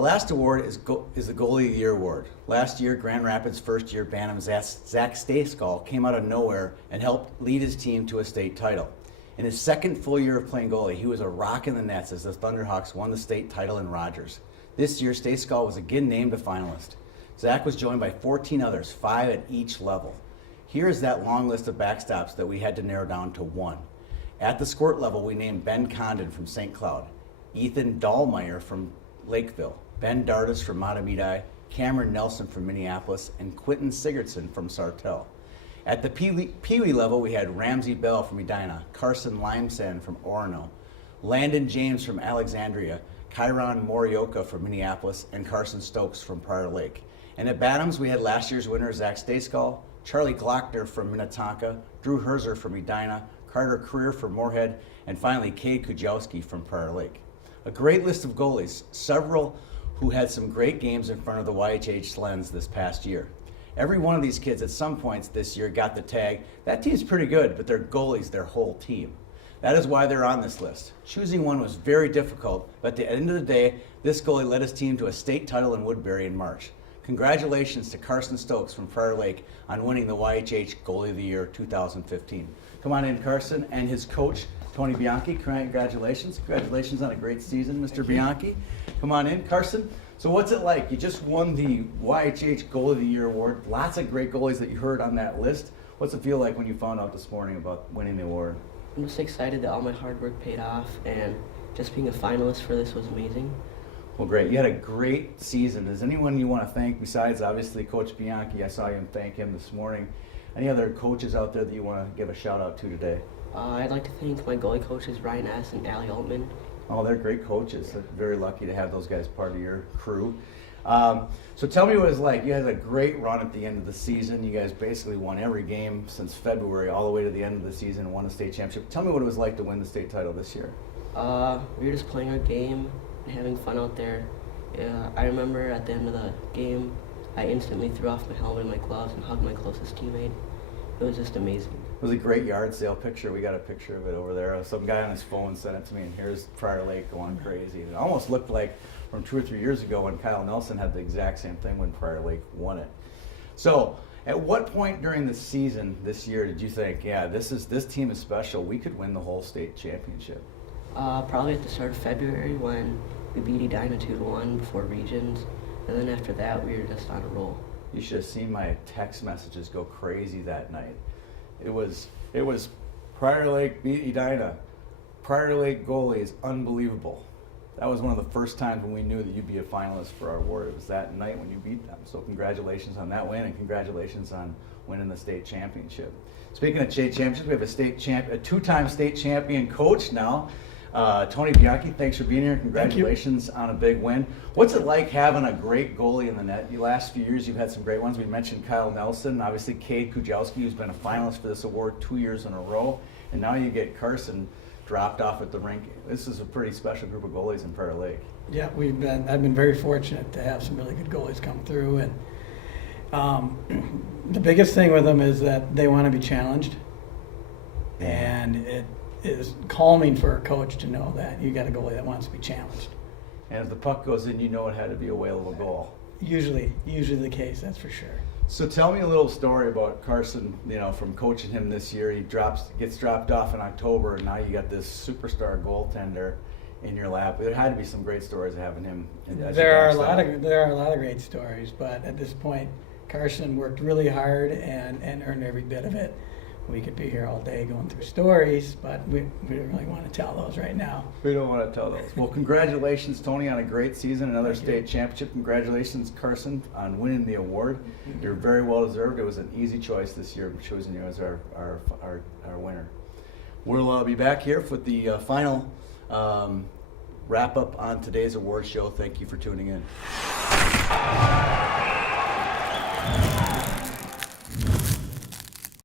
Our last award is the Goalie of the Year award. Last year, Grand Rapids first-year Bantam Zach Stokes came out of nowhere and helped lead his team to a state title. In his second full year of playing goalie, he was a rock in the nets as the Thunderhawks won the state title in Rogers. This year, Stokes was again named a finalist. Zach was joined by 14 others, 5 at each level. Here is that long list of backstops that we had to narrow down to one. At the squirt level, we named Ben Condon from St. Cloud, Ethan Dahlmeyer from Lakeville, Ben Dardis from Matamidi, Cameron Nelson from Minneapolis, and Quentin Sigurdsson from Sartell. At the Pee-wee level, we had Ramsey Bell from Edina, Carson Limesand from Orono, Landon James from Alexandria, Chiron Morioka from Minneapolis, and Carsen Stokes from Prior Lake. And at Bantams, we had last year's winner, Zach Stokes, Charlie Glockner from Minnetonka, Drew Herzer from Edina, Carter Creer from Moorhead, and finally Cade Kujowski from Prior Lake. A great list of goalies, several who had some great games in front of the YHH lens this past year. Every one of these kids at some points this year got the tag, that team's pretty good, but they're goalies, their whole team. That is why they're on this list. Choosing one was very difficult, but at the end of the day, this goalie led his team to a state title in Woodbury in March. Congratulations to Carsen Stokes from Prior Lake on winning the YHH Goalie of the Year 2015. Come on in, Carsen, and his coach, Tony Bianchi. Congratulations. Congratulations on a great season, Mr. Bianchi. Come on in. Carsen, so what's it like? You just won the YHH Goalie of the Year award. Lots of great goalies that you heard on that list. What's it feel like when you found out this morning about winning the award? I'm just excited that all my hard work paid off, and just being a finalist for this was amazing. Well, great. You had a great season. Is anyone you want to thank besides, obviously, Coach Bianchi? I saw you thank him this morning. Any other coaches out there that you want to give a shout-out to today? I'd like to thank my goalie coaches, Ryan S. and Allie Altman. Oh, they're great coaches. They're very lucky to have those guys part of your crew. So tell me what it was like. You had a great run at the end of the season. You guys basically won every game since February all the way to the end of the season and won the state championship. Tell me what it was like to win the state title this year. We were just playing our game and having fun out there. I remember at the end of the game, I instantly threw off my helmet and my gloves and hugged my closest teammate. It was just amazing. It was a great yard sale picture. We got a picture of it over there. Some guy on his phone sent it to me, and here's Prior Lake going crazy. It almost looked like from 2 or 3 years ago when Kyle Nelson had the exact same thing when Prior Lake won it. So at what point during the season this year did you think, yeah, this team is special, we could win the whole state championship? Probably at the start of February when we beat Edina 2-1 before regions, and then after that we were just on a roll. You should have seen my text messages go crazy that night. It was Prior Lake beat Edina. Prior Lake goalie is unbelievable. That was one of the first times when we knew that you'd be a finalist for our award. It was that night when you beat them. So congratulations on that win, and congratulations on winning the state championship. Speaking of state championships, we have a two-time state champion coach now. Tony Bianchi, thanks for being here. Congratulations on a big win. What's it like having a great goalie in the net? The last few years you've had some great ones. We mentioned Kyle Nelson, obviously Cade Kujowski, who's been a finalist for this award 2 years in a row, and now you get Carsen dropped off at the rink. This is a pretty special group of goalies in Prior Lake. Yeah, I've been very fortunate to have some really good goalies come through, and the biggest thing with them is that they want to be challenged, and it is calming for a coach to know that you got a goalie that wants to be challenged. And if the puck goes in, you know it had to be a whale of a goal. Usually the case, that's for sure. So tell me a little story about Carsen, from coaching him this year. He gets dropped off in October, and now you got this superstar goaltender in your lap. There had to be some great stories of having him. There are a lot of great stories, but at this point, Carsen worked really hard and earned every bit of it. We could be here all day going through stories, but we don't really want to tell those right now. We don't want to tell those. Well, congratulations, Tony, on a great season, another state championship. Congratulations, Carsen, on winning the award. You're very well deserved. It was an easy choice this year, choosing you as our winner. We'll be back here with the final wrap up on today's award show. Thank you for tuning in.